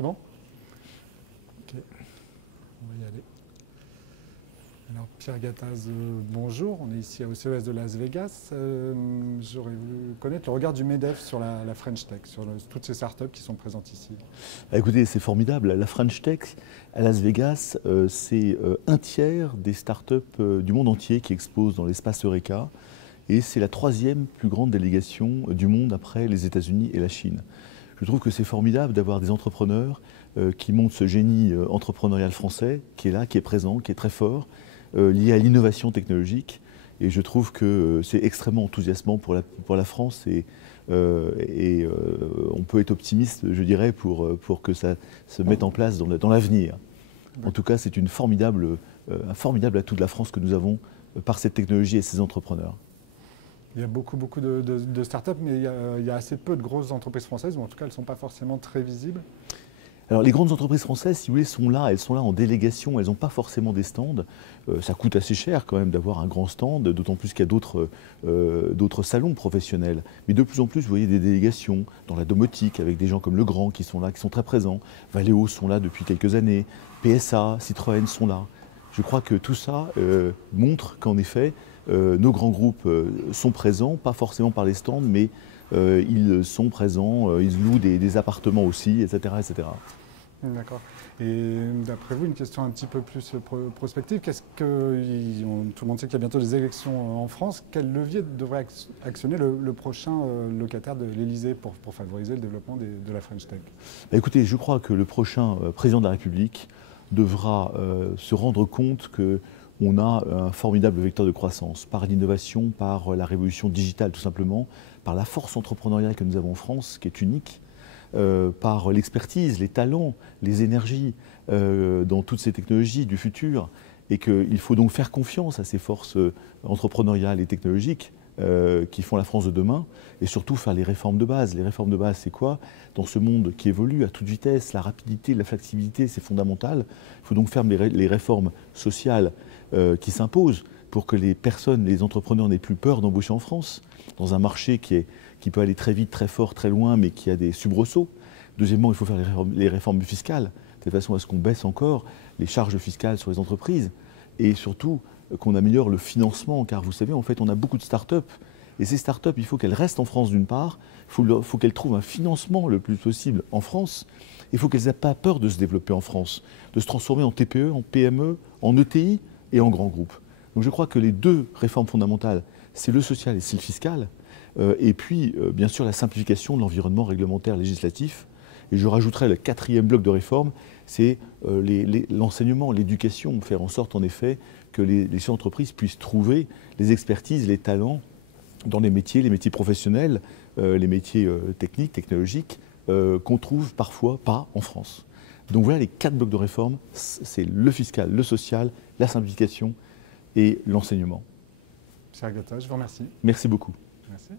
C'est bon? Ok, on va y aller. Alors Pierre Gattaz, bonjour, on est ici au CES de Las Vegas. J'aurais voulu connaître le regard du MEDEF sur la French Tech, sur toutes ces startups qui sont présentes ici. Écoutez, c'est formidable. La French Tech à Las Vegas, c'est un tiers des startups du monde entier qui exposent dans l'espace Eureka. Et c'est la troisième plus grande délégation du monde après les États-Unis et la Chine. Je trouve que c'est formidable d'avoir des entrepreneurs qui montrent ce génie entrepreneurial français qui est là, qui est présent, qui est très fort, lié à l'innovation technologique. Et je trouve que c'est extrêmement enthousiasmant pour la France et on peut être optimiste, je dirais, pour que ça se mette en place dans l'avenir. En tout cas, c'est un formidable atout de la France que nous avons par cette technologie et ces entrepreneurs. Il y a beaucoup de startups, mais il y a assez peu de grosses entreprises françaises, ou en tout cas, elles ne sont pas forcément très visibles. Alors les grandes entreprises françaises, si vous voulez, elles sont là en délégation, elles n'ont pas forcément des stands. Ça coûte assez cher quand même d'avoir un grand stand, d'autant plus qu'il y a d'autres salons professionnels. Mais de plus en plus, vous voyez des délégations dans la domotique avec des gens comme Legrand qui sont là, qui sont très présents. Valeo sont là depuis quelques années, PSA, Citroën sont là. Je crois que tout ça montre qu'en effet, nos grands groupes sont présents, pas forcément par les stands, mais ils sont présents, ils louent des appartements aussi, etc. etc. D'accord. Et d'après vous, une question un petit peu plus prospective, tout le monde sait qu'il y a bientôt des élections en France, quel levier devrait actionner le prochain locataire de l'Élysée pour favoriser le développement de la French Tech? Écoutez, je crois que le prochain président de la République devra se rendre compte qu'on a un formidable vecteur de croissance par l'innovation, par la révolution digitale tout simplement, par la force entrepreneuriale que nous avons en France, qui est unique, par l'expertise, les talents, les énergies dans toutes ces technologies du futur, et qu'il faut donc faire confiance à ces forces entrepreneuriales et technologiques qui font la France de demain, et surtout faire les réformes de base. Les réformes de base, c'est quoi? Dans ce monde qui évolue à toute vitesse, la rapidité, la flexibilité, c'est fondamental. Il faut donc faire les réformes sociales qui s'imposent pour que les personnes, les entrepreneurs n'aient plus peur d'embaucher en France, dans un marché qui peut aller très vite, très fort, très loin, mais qui a des soubresauts. Deuxièmement, il faut faire les réformes fiscales, de façon à ce qu'on baisse encore les charges fiscales sur les entreprises, et surtout qu'on améliore le financement, car vous savez, en fait, on a beaucoup de start-up, et ces start-up, il faut qu'elles restent en France d'une part, il faut qu'elles trouvent un financement le plus possible en France, il faut qu'elles n'aient pas peur de se développer en France, de se transformer en TPE, en PME, en ETI et en grands groupes. Donc je crois que les deux réformes fondamentales, c'est le social et c'est le fiscal, et puis bien sûr la simplification de l'environnement réglementaire législatif. Et je rajouterai le quatrième bloc de réforme, c'est l'enseignement, l'éducation, faire en sorte en effet que les entreprises puissent trouver les expertises, les talents dans les métiers professionnels, les métiers techniques, technologiques, qu'on trouve parfois pas en France. Donc voilà les 4 blocs de réforme, c'est le fiscal, le social, la simplification et l'enseignement. Pierre Gattaz, je vous remercie. Merci beaucoup. Merci.